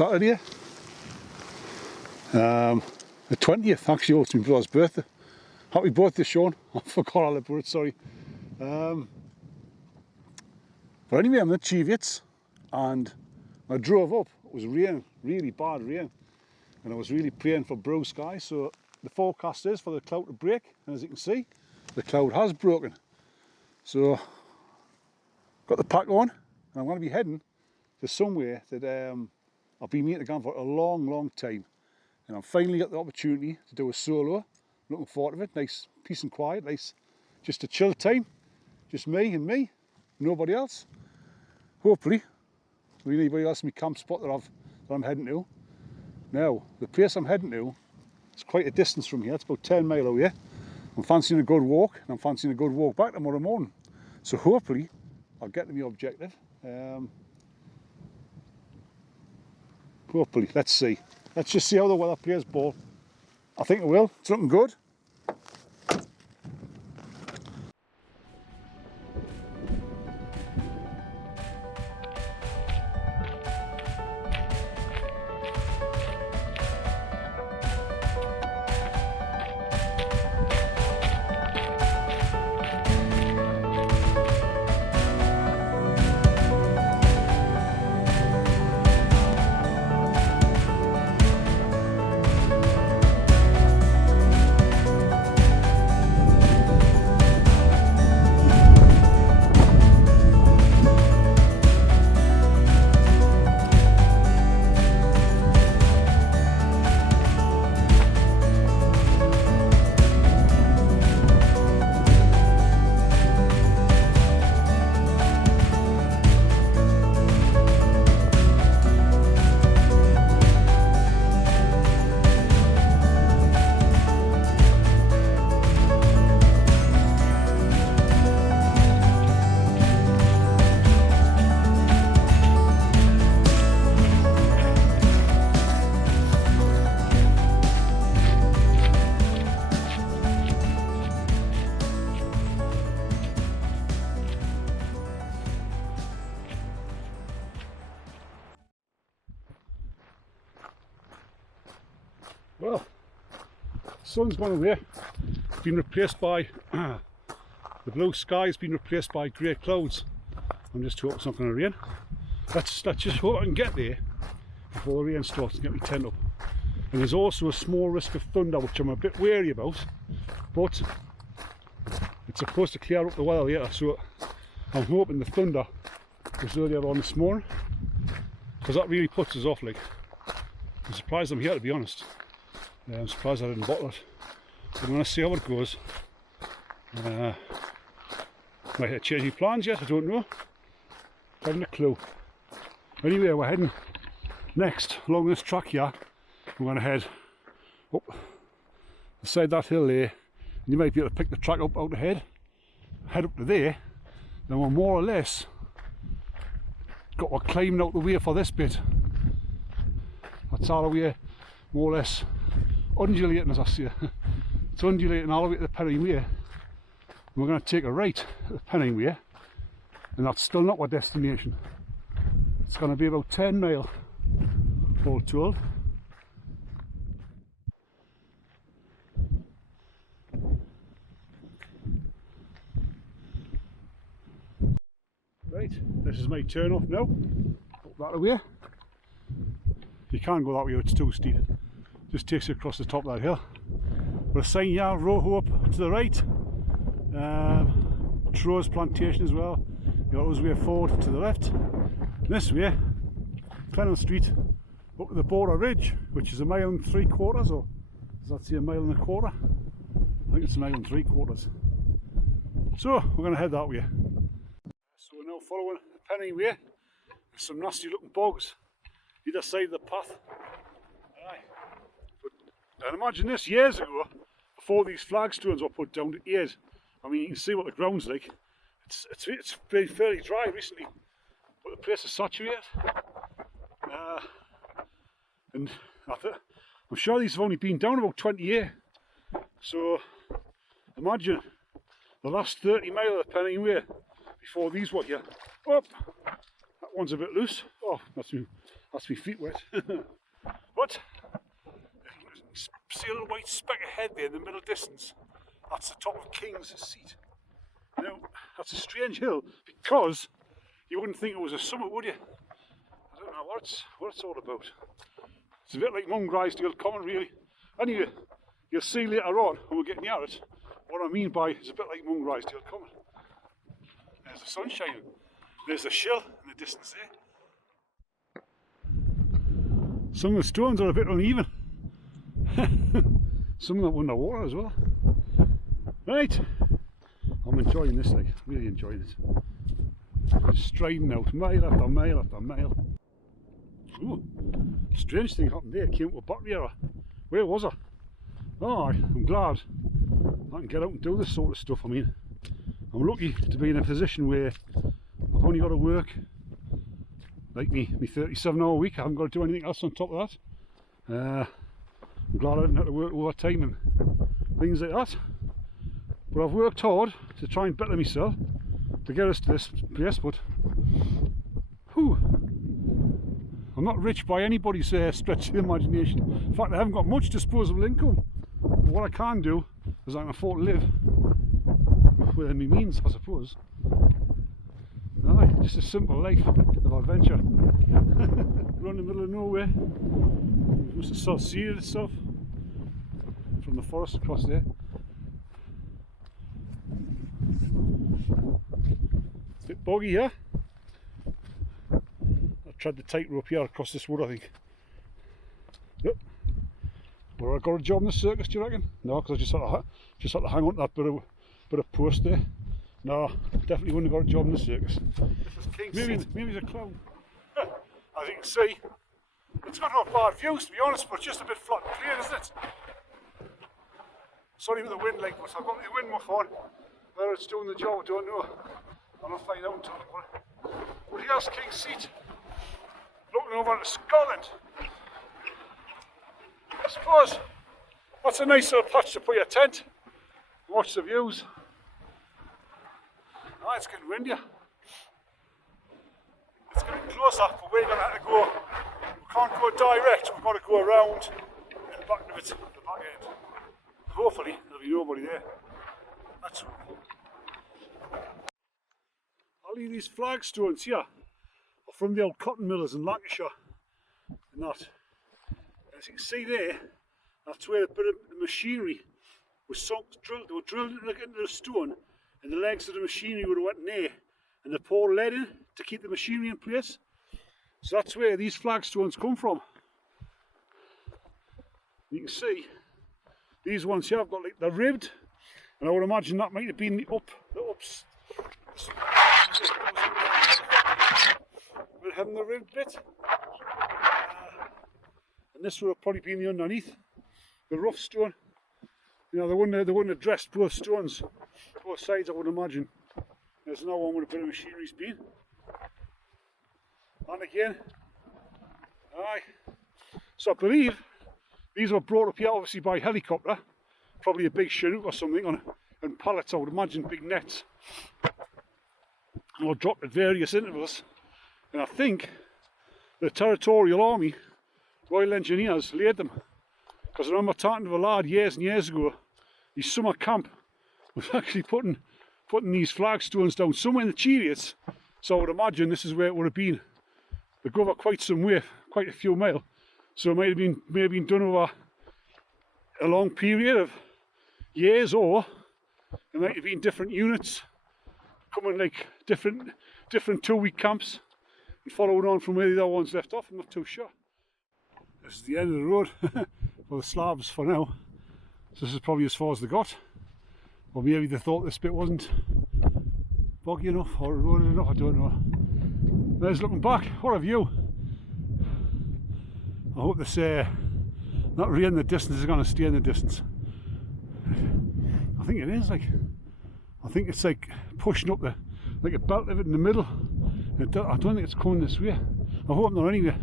Saturday, the 20th. Actually, oh, it's my brother's birthday. Happy birthday, Sean. I forgot all about it, sorry. But anyway, I'm at Cheviot, and I drove up. It was raining, really bad rain, and I was really praying for blue skies. So the forecast is for the cloud to break, and as you can see, the cloud has broken. So got the pack on, and I'm going to be heading to somewhere that I've been meaning to go for a long time, and I've finally got the opportunity to do a solo. Looking forward to it. Nice, peace and quiet, nice, just a chill time, just me and me, nobody else. Hopefully, really anybody else in my camp spot that I'm heading to. Now, the place I'm heading to, it's quite a distance from here. It's about 10 miles away. I'm fancying a good walk, and I'm fancying a good walk back tomorrow morning. So hopefully, I'll get to my objective. Hopefully, let's see. Let's just see how the weather plays ball. I think it will. It's looking good. Well, the sun's gone away. It's been replaced by the blue sky has been replaced by grey clouds. I'm just hoping it's not going to rain. Let's just hope I can get there before the rain starts and get my tent up. And there's also a small risk of thunder, which I'm a bit wary about, but it's supposed to clear up the weather later, so I'm hoping the thunder was earlier on this morning, because that really puts us off. Like, I'm surprised I'm here, to be honest. I'm surprised I didn't bottle it. I'm going to see how it goes. Might have to change my plans yet, I don't know. I haven't a clue. Anyway, we're heading next along this track here. We're going to head up beside that hill there, and you might be able to pick the track up out ahead, head up to there. Then we're more or less we're climbing out the way for this bit. That's all the way, more or less undulating, as I say. It's undulating all the way to the Penning Way. We're going to take a right at the Penning Way, and that's still not our destination. It's going to be about 10 miles all told. Right, this is my turn off now. Up that way. You can't go that way, it's too steep. Just takes you across the top of that hill. But a sign here, Roho up to the right. Tro's plantation as well. You got those way forward to the left. And this way, Clennon Street up to the Border Ridge, which is 1 3/4 miles, or does that say 1 1/4 miles? I think it's 1 3/4 miles. So we're going to head that way. So we're now following the Penning Way with some nasty looking bogs either side of the path. Aye. But, and imagine this, years ago, before these flagstones were put down to aid. I mean, you can see what the ground's like. It's been fairly dry recently, but the place is saturated. And I'm sure these have only been down about 20 years. So imagine the last 30 miles of the Penning Way before these were here. Oh, that one's a bit loose. Oh, that's That's my feet wet. But see a little white speck ahead there in the middle distance? That's the top of King's Seat. Now, that's a strange hill because you wouldn't think it was a summit, would you? I don't know what it's all about. It's a bit like Mungrisdale Common, really. Anyway, you'll see later on when we're getting near it what I mean by it's a bit like Mungrisdale Common. There's the sun shining. There's the shill in the distance there. Some of the stones are a bit uneven. Some of them are underwater as well. Right, I'm enjoying this, like, really enjoying it. Just striding out mile after mile after mile. Ooh, strange thing happened there, came up a battery error. Where was I? Oh, I'm glad I can get out and do this sort of stuff. I mean, I'm lucky to be in a position where I've only got to work like me 37-hour week. I haven't got to do anything else on top of that. I'm glad I didn't have to work overtime and things like that. But I've worked hard to try and better myself to get us to this place, but whew, I'm not rich by anybody's stretch of the imagination. In fact, I haven't got much disposable income. But what I can do is I can afford to live within my means, I suppose. Aye, just a simple life of adventure. We're in the middle of nowhere. It must have sort of seared itself from the forest across there. Bit boggy here. I tried the tightrope here across this wood, I think. Yep. But I got a job in the circus, do you reckon? No, because I just had to hang on to that bit of post there. No, definitely wouldn't have got a job in the circus. Maybe it's a clown. As you can see, it's got not bad views to be honest, but it's just a bit flat and clear, isn't it? Sorry with the wind, like, but I've got the wind muff on. Whether it's doing the job, I don't know. I'll find out until tomorrow. But here's King's Seat, looking over to Scotland. I suppose that's a nice little patch to put your tent and watch the views. Ah, it's getting windier. It's getting closer, but we're going to have to go. We can't go direct, we've got to go around in the back of it, the back end. Hopefully there'll be nobody there. That's all. I'll leave these flagstones here are from the old cotton millers in Lancashire and that. As you can see there, that's where a bit of the machinery was sunk, they were drilled into the stone, and the legs of the machinery would have went in there, and they poured lead in to keep the machinery in place. So that's where these flagstones come from. You can see these ones here have got, like, they're ribbed, and I would imagine that might have been the ups. We're having the ribbed bit, and this would have probably been the underneath, the rough stone. You know, they wouldn't have dressed both stones, both sides, I would imagine. There's no one with a bit of machinery's been. And again, aye. So I believe these were brought up here obviously by helicopter, probably a big Chinook or something on pallets, I would imagine, big nets. And were dropped at various intervals. And I think the Territorial Army, Royal Engineers, laid them. Because I remember talking to a lad years and years ago, his summer camp was actually putting these flagstones down somewhere in the Cheviots. So I would imagine this is where it would have been. They go over quite some way, quite a few miles. So it may have been done over a long period of years, or it might have been different units coming, like different 2-week camps and following on from where the other ones left off. I'm not too sure. This is the end of the road for the slabs for now. So this is probably as far as they got. Or maybe they thought this bit wasn't boggy enough or eroded enough, I don't know. There's looking back, what a view. I hope this not really in the distance is going to stay in the distance. I think it is, like, I think it's like pushing up like a belt of it in the middle. I don't think it's coming this way. I hope not anyway.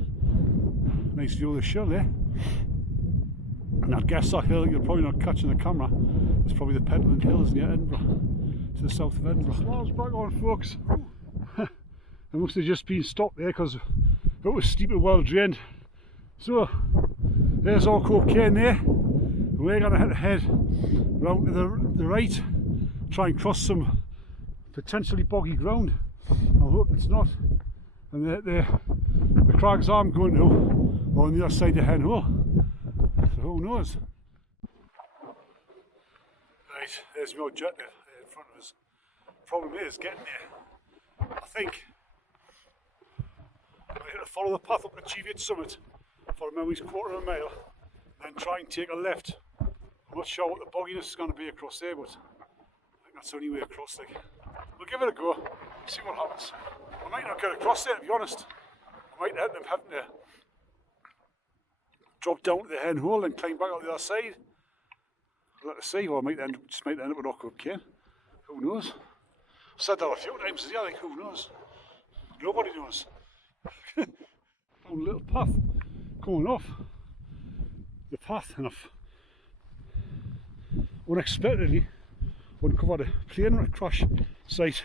Nice view of the shell there. And I guess that hill you're probably not catching the camera. It's probably the Pentland Hills near Edinburgh, to the south of Edinburgh. Slab's back on, folks. It must have just been stopped there because It was steep and well drained. So there's our cocaine there. We're going to have to head round to the right, try and cross some potentially boggy ground. I hope it's not. And the crags I'm going to are on the other side of Hen Hole. So who knows? Right, there's my objective in front of us. Problem is getting there. I think I'm going to follow the path up to Cheviot Summit for maybe a quarter of a mile, then try and take a left. I'm not sure what the bogginess is going to be across there, but I think that's the only way across. Like, we'll give it a go, see what happens. I might not get across there, to be honest. I might end up having to drop down to the Hen Hole and climb back up the other side. We'll have to see, or I might end up with awkward cane. Who knows? I've said that a few times today, I think, who knows? Nobody knows. Found a little path going off the path, and I've unexpectedly uncovered a plane crash site.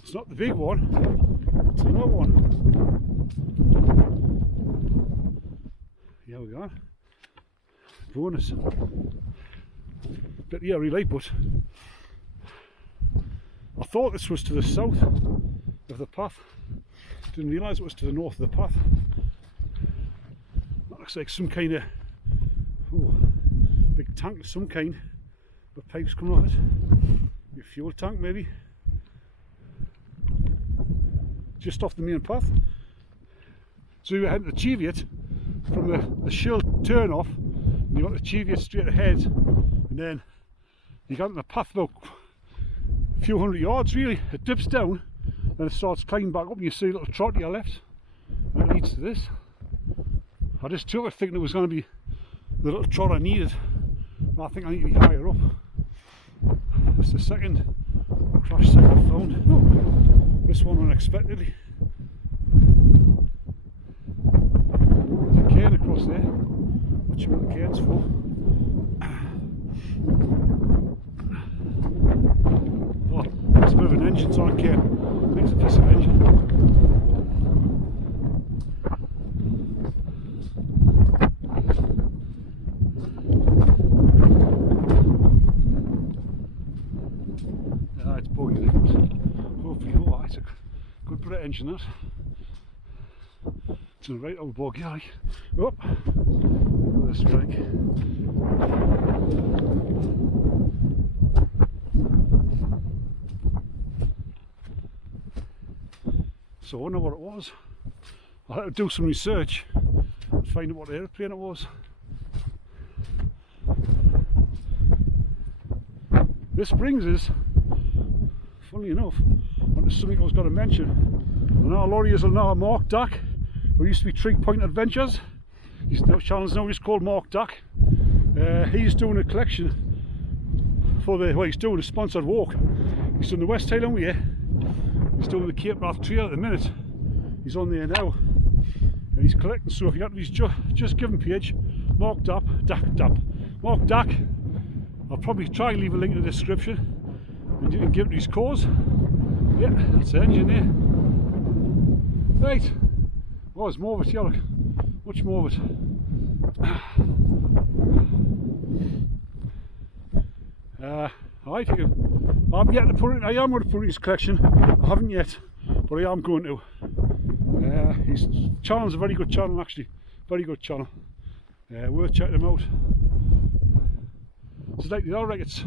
It's not the big one, it's another one. Here we go. Bonus. Bit eerie light, but I thought this was to the south of the path. Didn't realise it was to the north of the path. That looks like some kind of big tank of some kind, with pipes coming off it. A fuel tank maybe. Just off the main path. So you head to the Cheviot from the Shield turn off, and you've got the Cheviot straight ahead, and then you get on the path about a few hundred yards really. It dips down, then it starts climbing back up, and you see a little trot to your left, and it leads to this. I just took it thinking it was going to be the little trot I needed, but I think I need to be higher up. That's the second crash site I've found. Oh, this one unexpectedly. There's a cane across there. Not sure what the cane's for. Oh, there's a bit of an engine on a cane. I think it's a piece of engine. It's buggy, but hopefully, oh, it's a good bit of engine that. It's a right old buggy, like. Oh, this drink. So I wonder what it was. I'll have to do some research and find out what aeroplane it was. This brings us, funnily enough, onto something I was going to mention. And our lorry is now Mark Dack, who used to be Trig Point Adventures. His channel's now just called Mark Dack. He's doing a collection for he's doing a sponsored walk. He's doing the West Highland Way. He's doing the Cape Wrath Trail at the minute. He's on there now, and he's collecting. So if you got his just given page, Mark Dack. Mark Dack. I'll probably try and leave a link in the description, and you can give it his cause. Yeah, that's the engine there. Right. Oh, there's more of it here, look. Much more of it. I'm yet to put it. I am going to put it in his collection. I haven't yet, but I am going to. His channel's a very good channel, actually. Very good channel. Worth checking him out. It's like the other, it's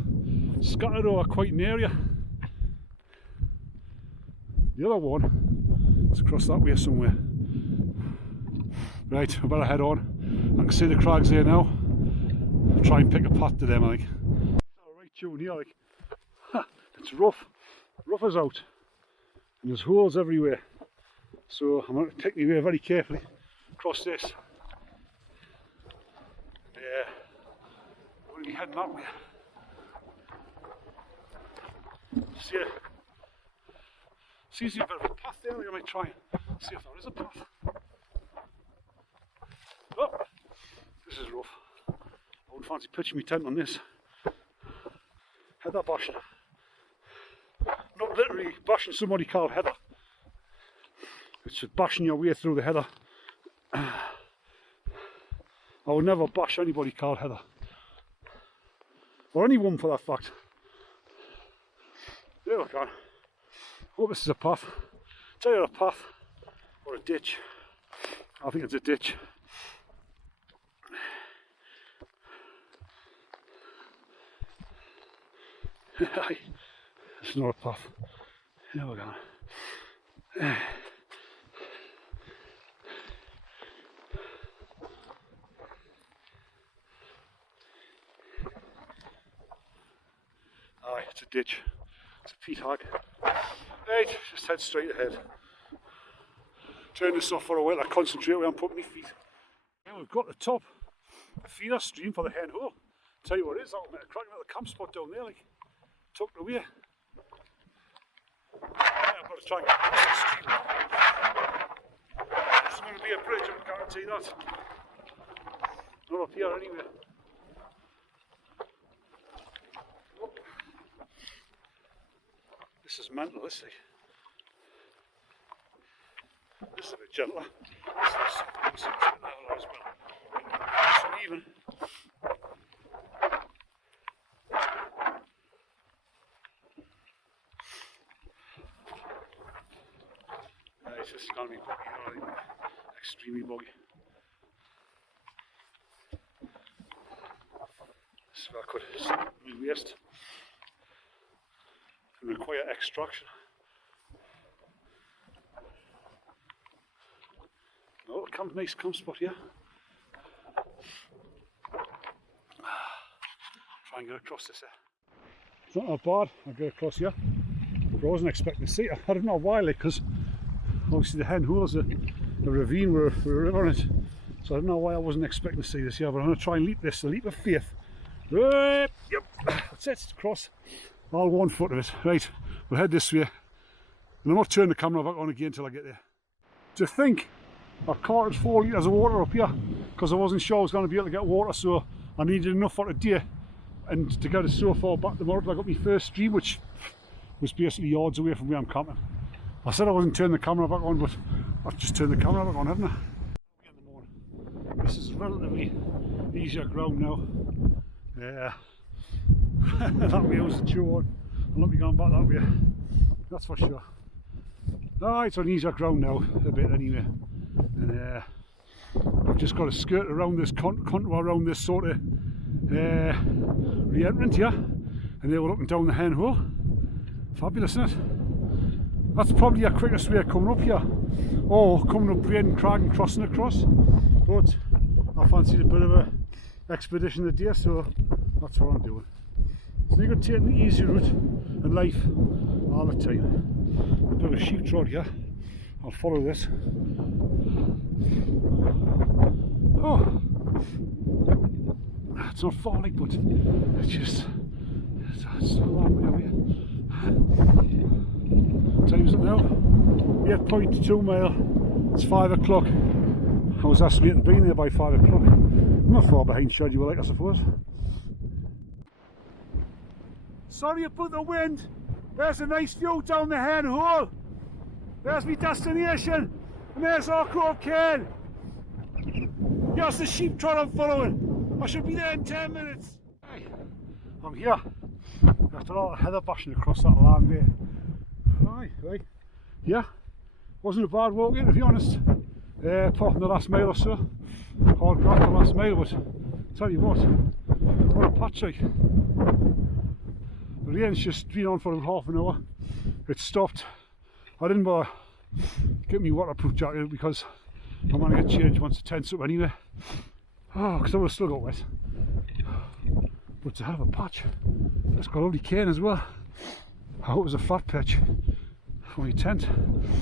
scattered over quite an area. The other one is across that way somewhere. Right, I better head on. I can see the crags there now. I'll try and pick a path to them, I think. Right tune here, like. It's rough as out, and there's holes everywhere. So I'm going to pick my way very carefully across this. Yeah, I'm going to be heading that way. Seems to be a bit of a path there. I might try and see if there is a path. Oh, this is rough. I wouldn't fancy pitching my tent on this. Heather bashing. Not literally bashing somebody called Heather. It's just bashing your way through the heather. I would never bash anybody called Heather. Or any woman for that fact. There we go. Hope this is a path. It's either a path or a ditch. I think it's a ditch. It's not a path. There we go. Aye, it's a ditch. It's a peat hog. Right, just head straight ahead. Turn this off for a while. I concentrate where I'm putting my feet. Yeah, we've got the top feeder stream for the hen hole. Tell you what it is, that'll make a cracking little camp spot down there, like tucked away. Yeah, I've got to try and get this stream. There's going to be a bridge, I can guarantee that. Not up here anyway. Oh. This is mental, this thing. This is a bit gentler. This is uneven. This is going to be buggy, extremely buggy. This is where I could re-waste and require extraction. Oh, nice camp spot here. Try and get across this here. It's not that bad, I'll get across here. But I wasn't expecting to see it. I don't know why, like, because obviously the hen hole is a ravine with a river in it. So I don't know why I wasn't expecting to see this here, but I'm going to try and leap this, a leap of faith. Yep, that's it, it's across. All 1 foot of it. Right, we'll head this way. And I'm not turning the camera back on again until I get there. To think I carted 4 litres of water up here because I wasn't sure I was going to be able to get water, so I needed enough for today and to get it so far back tomorrow till I got my first stream, which was basically yards away from where I'm camping. I said I wasn't turning the camera back on, but I've just turned the camera back on, haven't I? In the morning. This is relatively easier ground now. Yeah. That way was the chew on. I'll not be going back that way. That's for sure. Ah, it's on easier ground now, a bit anyway. And I've just got to skirt around this contour around this sort of re-entrant here, and then we're looking down the hen hole. Fabulous, isn't it? That's probably a quickest way of coming up here, or coming up Braden Crag and crossing across. But I fancied a bit of a expedition today, so that's what I'm doing. So you're going to take the easy route in life all the time. A bit of a sheep trot here. I'll follow this. Oh, it's not falling, but it's just it's a long way away. Time's it now? 8.2 mile. It's 5 o'clock. I was estimating being there by 5 o'clock. I'm not far behind schedule, like, I suppose. Sorry about the wind. There's a nice view down the hen hole. There's my destination, and there's our Grove Cairn. Here's the sheep trot I'm following. I should be there in 10 minutes. Hey, I'm here. After all the heather bashing across that land there. Right. Yeah, wasn't a bad walk in, to be honest. Apart from the last mile or so. Hard graft the last mile, but tell you what a patch like. The rain's just been on for half an hour. It stopped. I didn't bother getting me waterproof jacket because I'm going to get changed once the tent's up anyway. Oh, because I would have still got wet. But to have a patch, it's got a lovely cane as well. I hope it was a flat patch for my tent.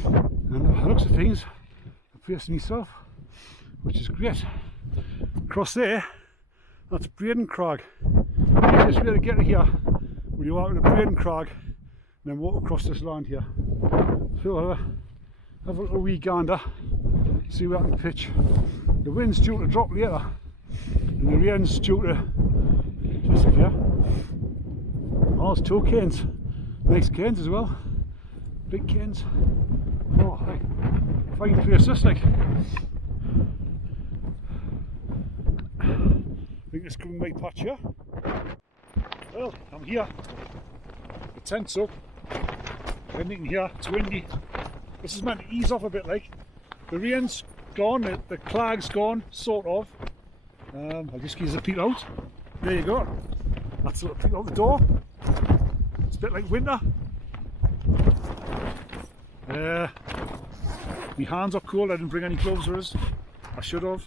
And the looks of things, I placed myself, which is great. Across there, that's Braden Crag. The easiest way to get here, when you walk to Braden Crag, and then walk across this land here. So have a little wee gander, see where I can pitch. The wind's due to drop later, and the rain's due to disappear. Oh, there's 2 canes. Nice canes as well. Big canes. Oh, hey. fine place this, like. I think this could be my patch here. Well, I'm here. The tent's up. Anything here, it's windy. This is meant to ease off a bit, like. The rain's gone, the clag's gone, sort of. I'll just give you a peek out. There you go. That's a little peek out the door. It's a bit like winter. My hands are cold, I didn't bring any gloves with us. I should have.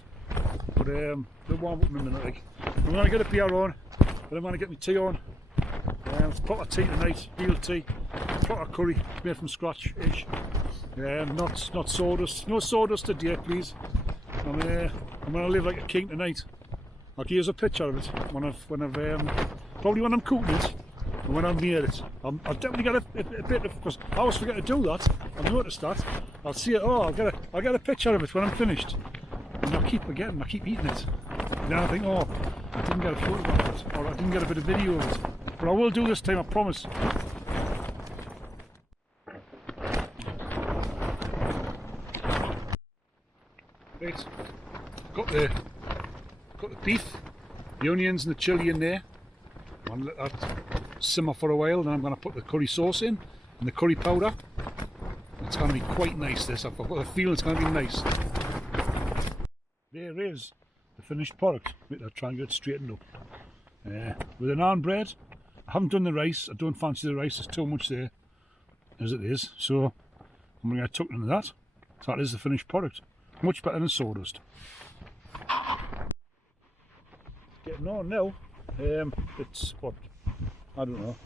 But they'll warm up in a minute, like. I'm going to get a beer on, but I'm going to get my tea on. It's proper tea tonight, real tea. Proper curry, made from scratch-ish. Not sawdust. No sawdust today, please. I'm going to live like a king tonight. I'll give you a picture of it when probably when I'm cooking it and when I've made it. I'll definitely get a bit of, because I always forget to do that. I've noticed that. I'll see it. Oh, I'll get a picture of it when I'm finished, and I keep forgetting. I keep eating it. And then I think, oh, I didn't get a photograph of it, or I didn't get a bit of video of it. But I will do this time, I promise. Right, got the beef, the onions and the chilli in there. I'm going to let that simmer for a while, then I'm going to put the curry sauce in and the curry powder. It's going to be quite nice, this. I've got a feeling it's going to be nice. There is the finished product. I'll try and get it straightened up. With an naan bread. I haven't done the rice. I don't fancy the rice. There's too much there as it is. So I'm going to tuck into that. So that is the finished product. Much better than sawdust. Getting on now. It's what, I don't know,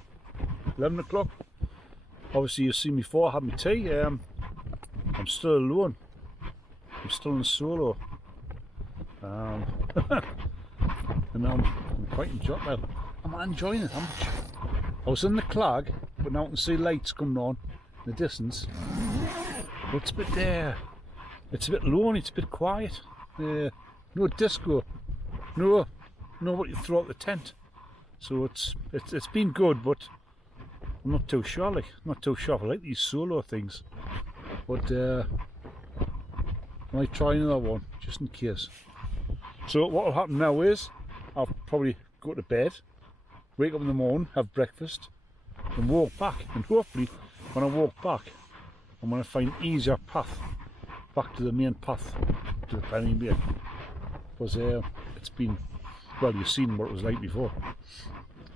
11 o'clock. Obviously you've seen me before, I had my tea. I'm still alone. I'm still in solo. And I'm quite enjoying it. I'm enjoying it. I was in the clag, but now I can see lights coming on in the distance. But it's a bit there. It's a bit lonely, it's a bit quiet. No disco. No what you throw out the tent. So it's been good, but I'm not too sure, like. I'm not too sure. I like these solo things. But I might try another one, just in case. So what will happen now is I'll probably go to bed, wake up in the morning, have breakfast, and walk back. And hopefully when I walk back, I'm going to find an easier path back to the main path to the Penny Bay. Because it's been, well, you've seen what it was like before.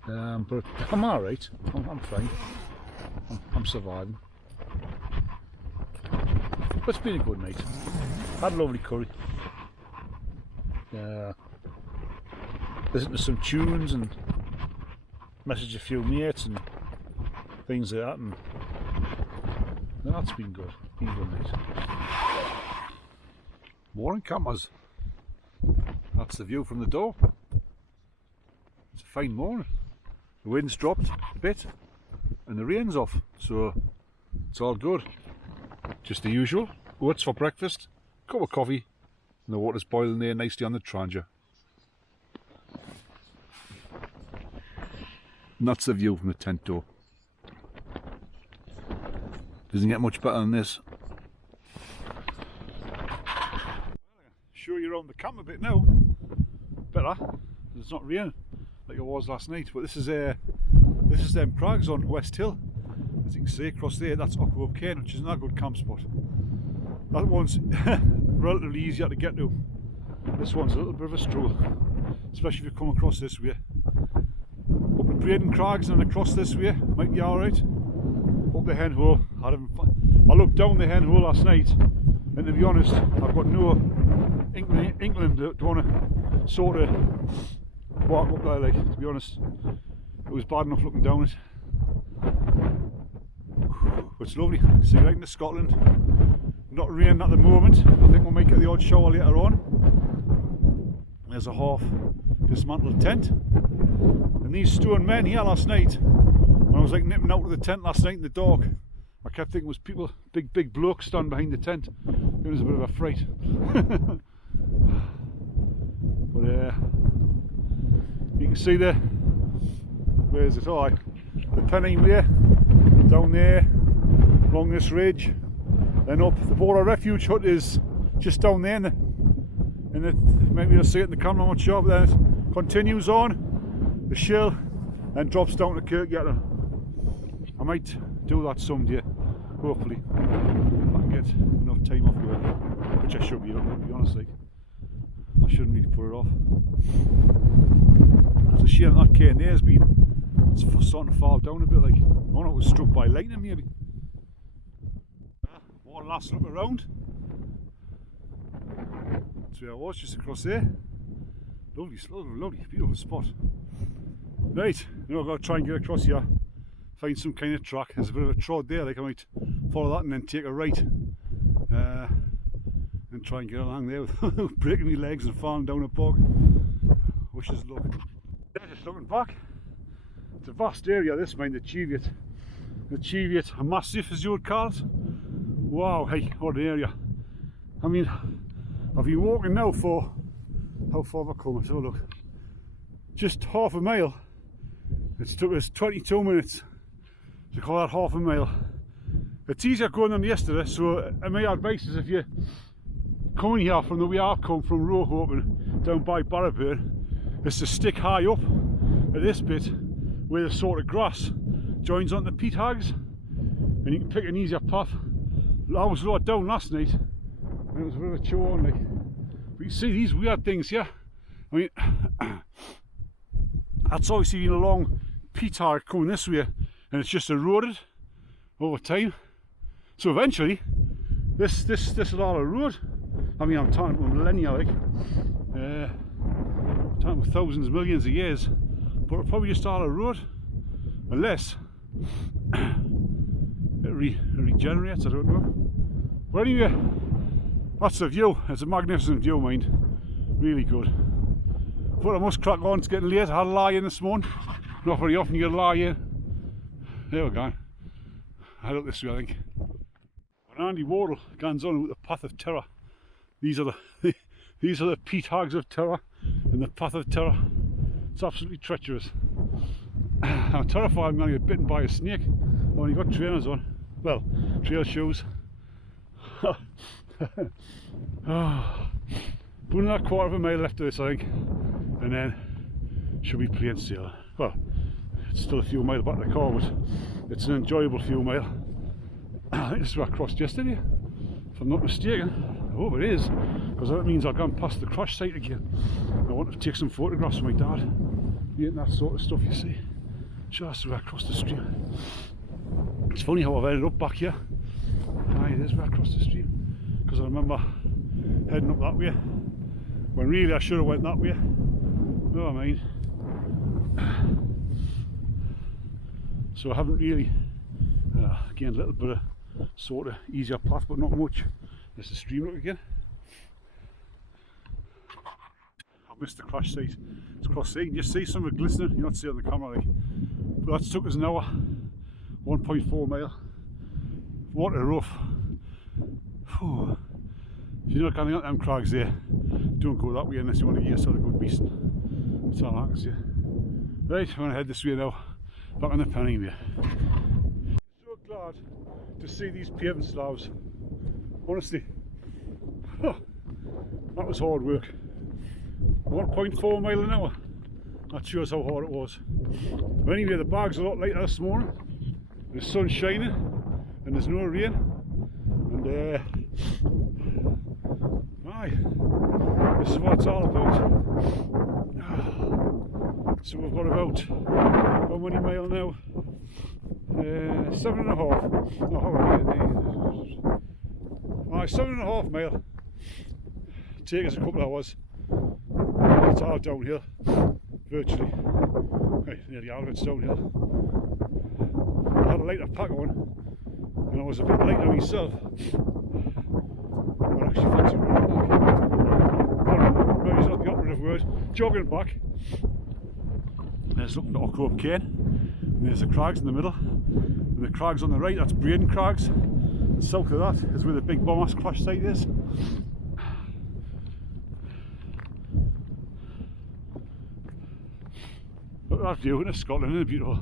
But I'm alright, I'm fine, I'm surviving. But it's been a good night. Had a lovely curry. Listened to some tunes and messaged a few mates and things like that, and that's been good. Been a good night. Morning campers. That's the view from the door. It's a fine morning. The wind's dropped a bit and the rain's off, so it's all good. Just the usual. Oats for breakfast, cup of coffee, and the water's boiling there nicely on the trangia. And that's the view from the tent door. Doesn't get much better than this. Show you around the camp a bit now. Better. It's not raining like it was last night. But this is them crags on West Hill. As you can see across there, that's Ockerville Cairn, which is not a good camp spot. That one's relatively easier to get to. This one's a little bit of a stroll, especially if you come across this way. Up the Braden Crags and across this way might be alright. Up the hen hole, I looked down the hen hole last night, and to be honest, I've got no inkling to want to sort of walk up there, like, to be honest. It was bad enough looking down it. But it's lovely. See, right into Scotland. Not raining at the moment. I think we'll make it the odd shower later on. There's a half dismantled tent. And these stone men here last night, when I was like nipping out of the tent last night in the dark, I kept thinking it was people, big blokes standing behind the tent. It was a bit of a fright. But you can see there, where is it? Oh, the Penny Way down there along this ridge. Then up the border refuge hut is just down there, and maybe you'll see it in the camera, I'm not sure, but then it continues on the Shill and drops down to Kirkyatter. I might do that someday, hopefully, if I can get enough time off work, which I should be able to be honest, like. I shouldn't really put it off. It's a shame that cane there's been, it's starting to fall down a bit, like. I wonder if it was struck by lightning maybe. One last look around. That's where I was, just across there. Lovely, beautiful spot. Right, now I've got to try and get across here, find some kind of track. There's a bit of a trod there, like I might follow that and then take a right. And try and get along there without breaking my legs and falling down a bog. Wish us luck. Yeah, just looking back. It's a vast area this, mind, the Cheviot. The Cheviot, a massive as you would call it. Wow, hey, what an area. I mean, I've been walking now for, how far have I come? Let's have a look. Just half a mile. It's took us 22 minutes to call that half a mile. It's easier going than yesterday, so my advice is if you coming here from the way I've come from Roehopen down by Barraburn, is to stick high up at this bit where the sort of grass joins onto the peat hags, and you can pick an easier path. I was low down last night and it was a bit of a chore, like. But you see these weird things here. I mean, that's obviously been a long peat hag coming this way, and it's just eroded over time. So eventually, this will all erode. I mean, I'm talking about millennia, like. I'm talking about thousands, millions of years, but it'll probably just all erode, unless it regenerates. I don't know. But anyway, that's the view. It's a magnificent view, mind. Really good. But I must crack on. It's getting late. I had a lie in this morning. Not very often you get a lie in. There we go. I look this way, I think. When Andy Wardle goes on with the path of terror, these are the peat hags of terror and the path of terror. It's absolutely treacherous. I'm terrified I'm going to get bitten by a snake. I've only got trainers on. Well, trail shoes. Oh, but another quarter of a mile left of this, I think, and then should be plain sailing. Well, it's still a few miles back to the car, but it's an enjoyable few mile. I think this is where I crossed yesterday, if I'm not mistaken. I hope it is, because that means I've gone past the crash site again. I want to take some photographs of my dad. He ain't that sort of stuff, you see. Just where I crossed the stream. It's funny how I've ended up back here. Aye, it is where I crossed the stream, because I remember heading up that way when really I should have went that way. You know what I mean? So I haven't really gained a little bit of sort of easier path, but not much. There's the stream look again. I missed the crash site. It's cross site. You see some of it glistening. You're not seeing on the camera, like. But that's took us an hour. 1.4 mile. What a rough. Whew. If you're not going up them crags there, don't go that way unless you want to get yourself a good beasting. That's all I can say. Right, I'm going to head this way now. Back on the penning there. So glad to see these paving slabs. Honestly, that was hard work. 1.4 mile an hour. That shows how hard it was. But anyway, the bag's a lot lighter this morning. The sun's shining and there's no rain. And aye, this is what it's all about. So we've got about, how many mile now? 7.5. No, how many? 7.5 mile. Take us a couple of hours. It's all downhill, virtually. Hey, nearly all of it's downhill. I had a lighter pack on, and I was a bit lighter myself. I actually fancy running back. Maybe it's not the operative word. Jogging back. There's looking at Ockrope Cane, and there's the crags in the middle, and the crags on the right, that's Braden Crags. And south of that is where the big bomb ass crash site is. Look at that view, isn't it? Scotland, isn't it beautiful?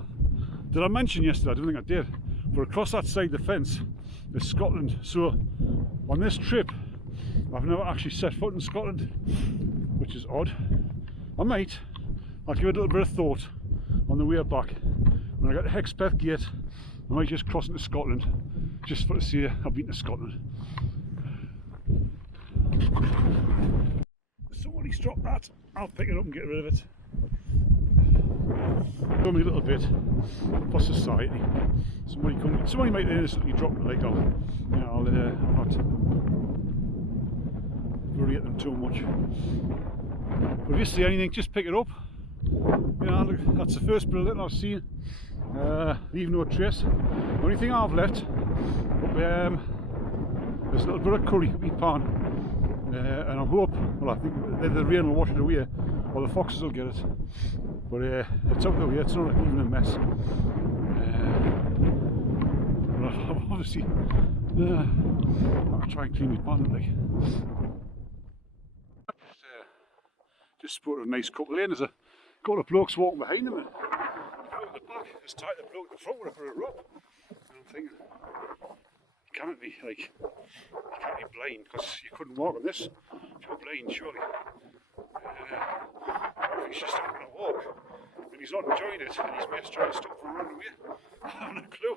Did I mention yesterday? I don't think I did. but across that side of the fence is Scotland. So on this trip I've never actually set foot in Scotland, which is odd. I'll give it a little bit of thought on the way back. When I get to Hexpeth Gate, I might just cross into Scotland, just for to say I've been to Scotland. Somebody's dropped that, I'll pick it up and get rid of it. Show me a little bit for society. Somebody might innocently drop it, like I'll not worry at them too much. But if you see anything, just pick it up. You know, look, that's the first bit of it I've seen. Leave no trace. The only thing I've left, there's a little bit of curry in my pan, and I hope, well, I think the rain will wash it away, or the foxes will get it. But it's out the way, it's not even a mess. But I've obviously I'll try and clean my pan, like. Just spotted a nice couple in. There's a couple of blokes walking behind them, and the bloke at the back has tied the bloke at the front with a rope. And I'm thinking, you can't be blind, because you couldn't walk on this if you're blind, surely. He's just out on a walk, and he's not enjoying it, and his mate's trying to stop him running away. I haven't a clue.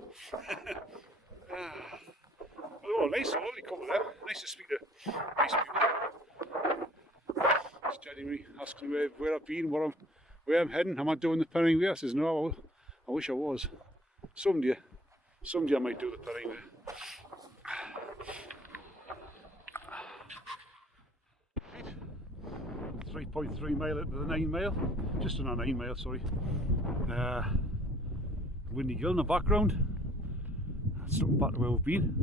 Oh, nice, a lovely couple there. Nice to speak to nice people. Just genuinely asking me where I've been, where I'm heading. Am I doing the Penning Way? I says no, I wish I was. Someday I might do the Penning Way. 3.3 mile into the 9 mile, just on a 9 mile, sorry. Windy Gill in the background. That's looking back to where we've been.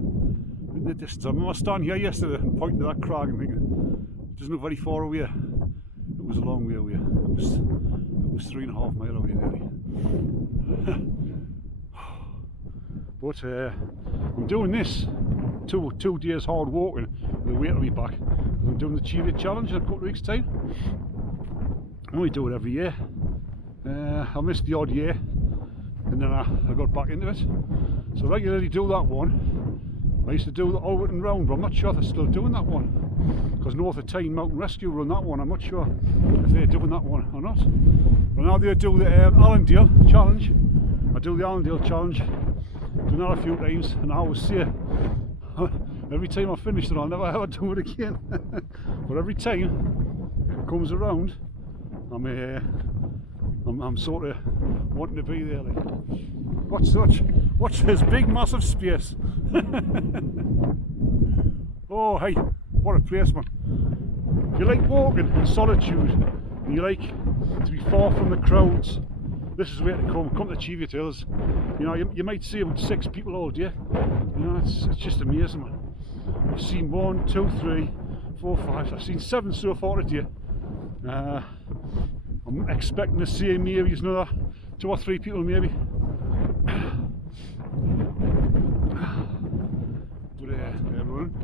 In the distance, I remember standing here yesterday and pointing to that crag and thinking, it doesn't look very far away. It was a long way away. It was 3.5 mile away nearly. But I'm doing this two days hard walking with the weight on my back. I'm doing the Cheviot Challenge in a couple of weeks' time. I only do it every year. I missed the odd year, and then I got back into it. So I regularly do that one. I used to do the Alwyn round, but I'm not sure if they're still doing that one, because North of Tyne Mountain Rescue run that one. I'm not sure if they're doing that one or not. But now they do the Allendale Challenge. I do the Allendale Challenge, done that a few times, and I always say every time I finish it, I'll never ever do it again. But every time it comes around, I'm sort of wanting to be there. Like, watch this big massive space. Oh hey, what a place, man. If you like walking in solitude and you like to be far from the crowds, this is where to come to Cheviot Hills. You know, you might see about 6 people all day. You know, it's just amazing, man. I've seen 1, 2, 3, 4, 5. I've seen 7 so far today. I'm expecting to see maybe another 2 or 3 people, maybe. But they're running.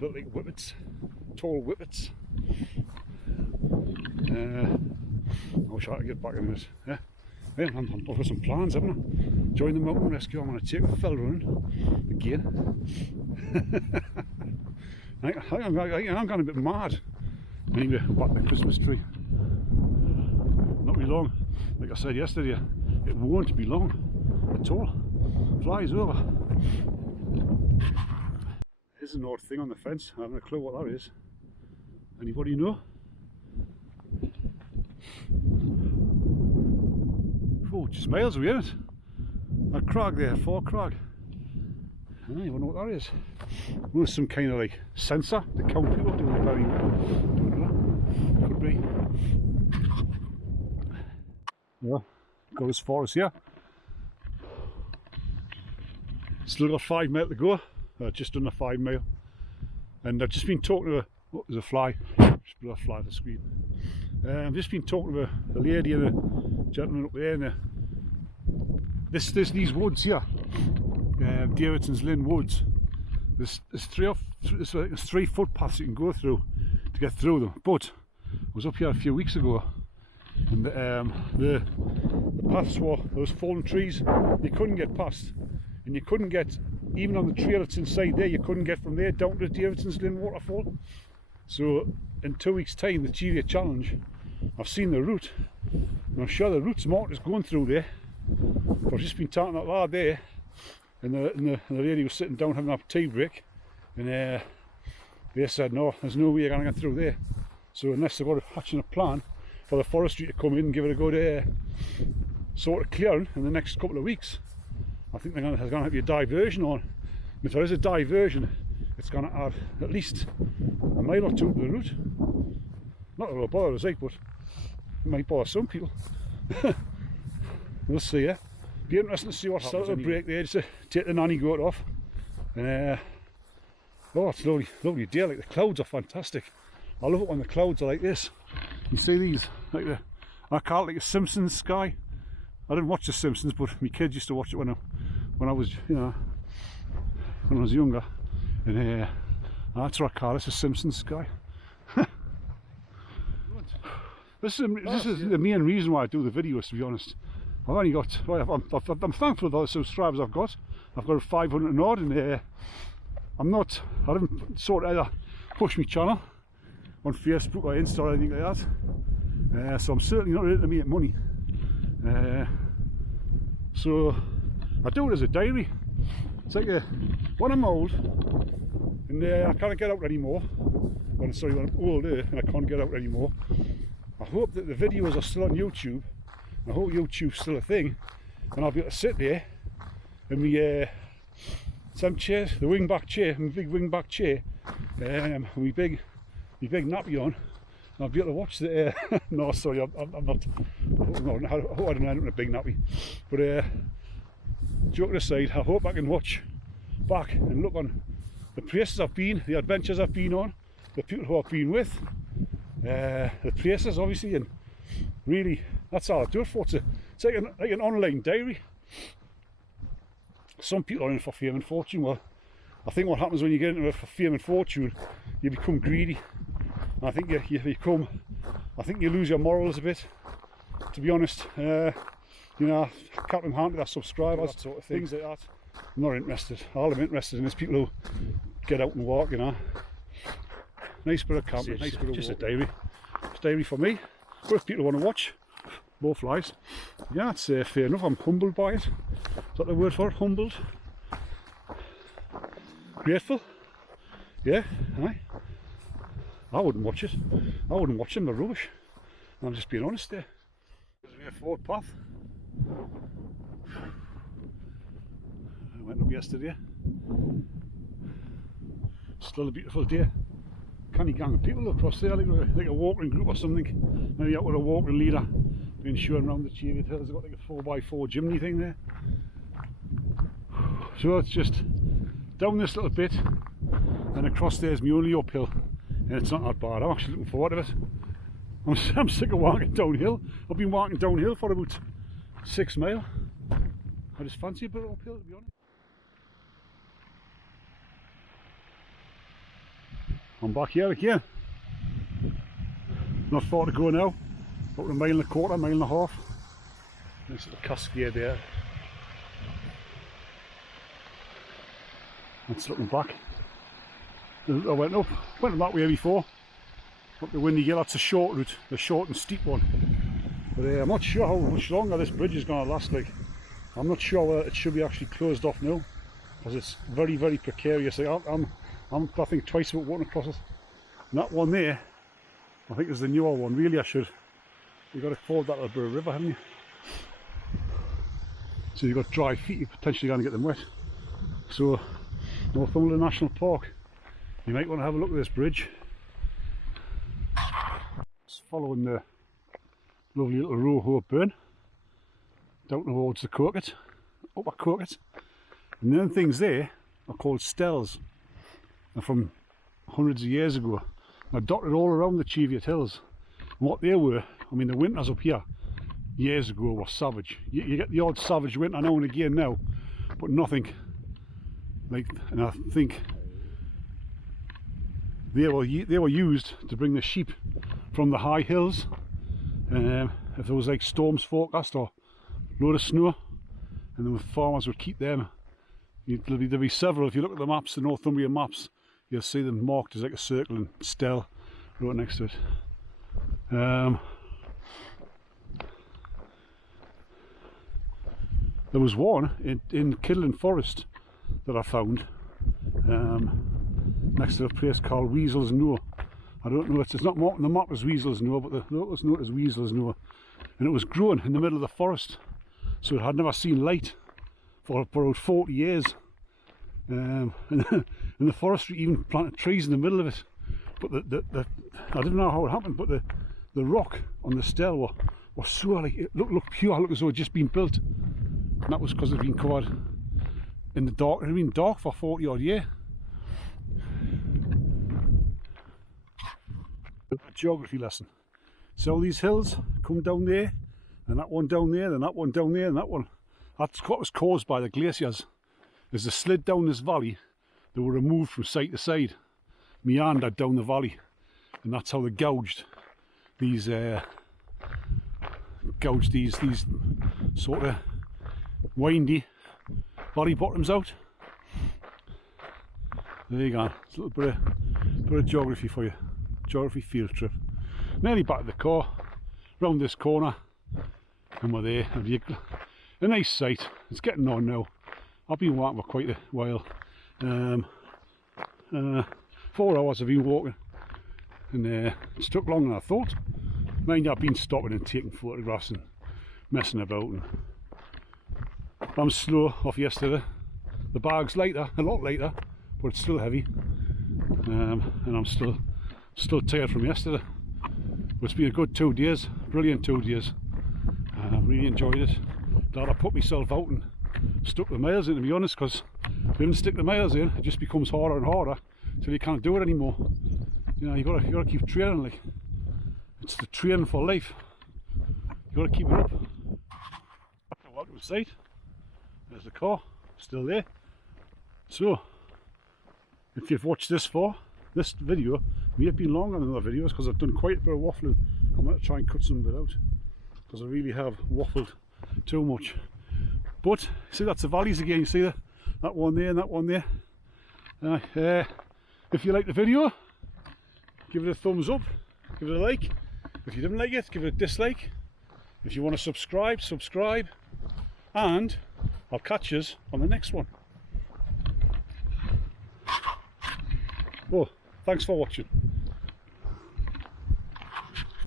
Look like whippets, tall whippets. I wish I could get back in this. Yeah. I've got some plans, haven't I? Join the mountain rescue. I'm going to take a fell running again. I'm going a bit mad. Anyway, back to the Christmas tree. Not be long. Like I said yesterday, it won't be long at all. Flies over. There's an odd thing on the fence. I haven't a clue what that is. Anybody know? Oh, just miles away, isn't it? That crag there, 4 crag. I don't even know what that is. Oh, some kind of like sensor to count people doing the very well. Could be. Yeah, got as far as here. Still got 5 mile to go. Just under 5 mile. And I've just been talking to a, oh, there's a fly. Just put a fly at the screen. I've just been talking to a lady and a gentleman up there, and these woods here, Davidson's Lynn Woods. There's 3 footpaths you can go through to get through them. But I was up here a few weeks ago, and the the paths were those fallen trees. You couldn't get past, and you couldn't get, even on the trail that's inside there, you couldn't get from there down to Davidson's Lynn waterfall. So in 2 weeks' time, the Cheviot Challenge, I've seen the route, and I'm sure the route's marked as going through there. But I've just been talking to that lad there, and the lady was sitting down having a tea break, and they said, no, there's no way you're going to get through there. So unless they've got a hatching a plan for the forestry to come in and give it a good sort of clearing in the next couple of weeks, I think there's going to have to be a diversion on. And if there is a diversion, it's going to add at least a mile or two to the route. Not that it'll bother us, but it might bother some people. We'll see, yeah. Be interesting to see what happens. A break there just to take the nanny goat off. And oh, it's lovely, lovely day. Like, the clouds are fantastic. I love it when the clouds are like this. You see these, like I call it like a Simpsons sky. I didn't watch the Simpsons, but my kids used to watch it when I was, you know, when I was younger. And that's what I call it, it's a Simpsons sky. This is the main reason why I do the videos, to be honest. I've only got, well, I'm thankful for the subscribers I've got. I've got 500 and odd, and I didn't sort of push my channel on Facebook or Insta or anything like that. So I'm certainly not ready to make money. So I do it as a diary. It's like when I'm old and I can't get out anymore. When I'm older and I can't get out anymore. I hope that the videos are still on YouTube. I hope YouTube's still a thing, and I'll be able to sit there in my some chairs, the wing-back chair, my big wing-back chair, and my big nappy on. And I'll be able to watch the. No, sorry, I'm not. No, I hope I don't end up in a big nappy. But joking aside, I hope I can watch back and look on the places I've been, the adventures I've been on, the people who I've been with, the places obviously, and really that's all I do it for. It's like an online diary. Some people are in it for fame and fortune. Well, I think what happens when you get into it for fame and fortune, you become greedy. And I think you lose your morals a bit, to be honest. You know, cap in hand to their subscribers, that sort of things like that. I'm not interested. All I'm interested in is people who get out and walk, you know. Nice bit of camping, nice bit of just walk. A diary. It's a diary for me. But if people want to watch, more flies. Yeah, it's fair enough. I'm humbled by it. Is that the word for it? Humbled? Grateful? Yeah, aye. I wouldn't watch it. I wouldn't watch them, they're rubbish. I'm just being honest there. There's a forward path. I went up yesterday. Still a beautiful day. Canny gang of people across there, like a walking group or something. Maybe out with a walking leader, being shown around the Cheviot Hills. They've got like a 4x4 chimney thing there. So it's just down this little bit, and across there's my only uphill, and it's not that bad. I'm actually looking forward to it. I'm sick of walking downhill. I've been walking downhill for about 6 miles. I just fancy a bit of uphill, to be honest. I'm back here again. Not far to go now. About a mile and a quarter, mile and a half. Nice little cascade there. That's looking back. I went up that way before. Up the Windy Gill, that's a short route, the short and steep one. But I'm not sure how much longer this bridge is going to last. Like, I'm not sure whether it should be actually closed off now, because it's very, very precarious. Like, I think twice about walking across it. And that one there, I think is the newer one. Really, you've got to ford that little bit of river, haven't you? So you've got dry feet, you're potentially going to get them wet. So, Northumberland National Park, you might want to have a look at this bridge. It's following the lovely little Roho burn down towards the Coquet, upper Coquet. And then things there are called stells. They're from hundreds of years ago. They're dotted all around the Cheviot Hills. And what they were, I mean, the winters up here years ago were savage. You get the odd savage winter now and again now, but nothing like. And I think they were used to bring the sheep from the high hills. If there was like storms forecast or load of snow, and then the farmers would keep them. There'll be several. If you look at the maps, the Northumbria maps, you'll see them marked as like a circle and stell right next to it. There was one in Kidland Forest that I found next to a place called Weasel's Knowe. I don't know, it's not marked on the map as Weasel's Knowe, but the locals know it as Weasel's Knowe. And it was growing in the middle of the forest, so it had never seen light for about 40 years. And the forestry even planted trees in the middle of it. But I don't know how it happened, but the rock on the stell was so like, it looked pure, it looked as though it had just been built. And that was because it had been covered in the dark. It had been dark for 40 odd years. A geography lesson. So these hills come down there, and that one down there, and that one down there, and that one. That's what was caused by the glaciers. As they slid down this valley, they were removed from side to side, meandered down the valley, and that's how they gouged these sort of windy valley bottoms out. There you go. It's a little bit of geography for you. Geography field trip. Nearly back to the car, round this corner, and we're there. A nice sight. It's getting on now. I've been walking for quite a while. 4 hours I've been walking, and it's took longer than I thought. Mind you, I've been stopping and taking photographs and messing about, and I'm slow off yesterday. The bag's lighter, a lot lighter, but it's still heavy, and I'm still tired from yesterday. But it's been a good 2 days, brilliant 2 days. I've really enjoyed it. Glad I put myself out and stuck the miles in, to be honest, because if you don't stick the miles in, it just becomes harder and harder till you can't do it anymore. You know, you gotta keep training. Like, it's the training for life. You gotta keep it up. After walk to the site, there's the car, still there. So, if you've watched this far, this video may have been longer than other videos because I've done quite a bit of waffling. I'm going to try and cut some of it out because I really have waffled too much. But see, that's the valleys again. You see that one there and that one there. If you like the video, give it a thumbs up, give it a like. If you didn't like it, give it a dislike. If you want to subscribe, subscribe, and I'll catch you on the next one. Well, thanks for watching.